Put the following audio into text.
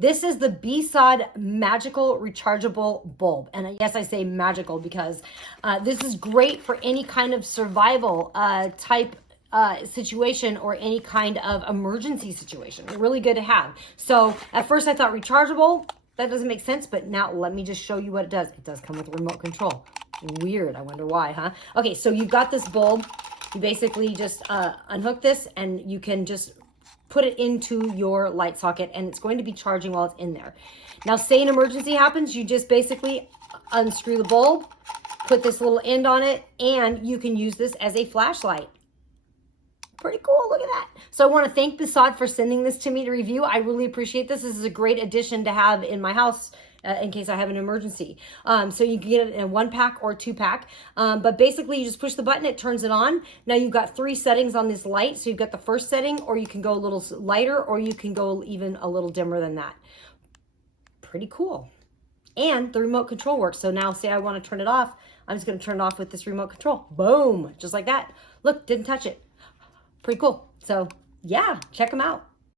This is the B-Sod Magical Rechargeable Bulb. And yes, I say magical because this is great for any kind of survival type situation or any kind of emergency situation. Really good to have. So at first I thought rechargeable, that doesn't make sense, but now let me just show you what it does. It does come with a remote control. Weird, I wonder why, huh? Okay, so you've got this bulb. You basically just unhook this and you can just put it into your light socket and it's going to be charging while it's in there. Now, say an emergency happens, you just basically unscrew the bulb, put this little end on it, and you can use this as a flashlight. Pretty cool, look at that. So I want to thank B-Sod for sending this to me to review. I really appreciate this. This is a great addition to have in my house in case I have an emergency. So you can get it in a 1-pack or 2-pack. But basically you just push the button, it turns it on. Now you've got 3 settings on this light. So you've got the first setting, or you can go a little lighter, or you can go even a little dimmer than that. Pretty cool. And the remote control works. So now say I want to turn it off, I'm just going to turn it off with this remote control. Boom, just like that. Look, didn't touch it. Pretty cool. So yeah, check them out.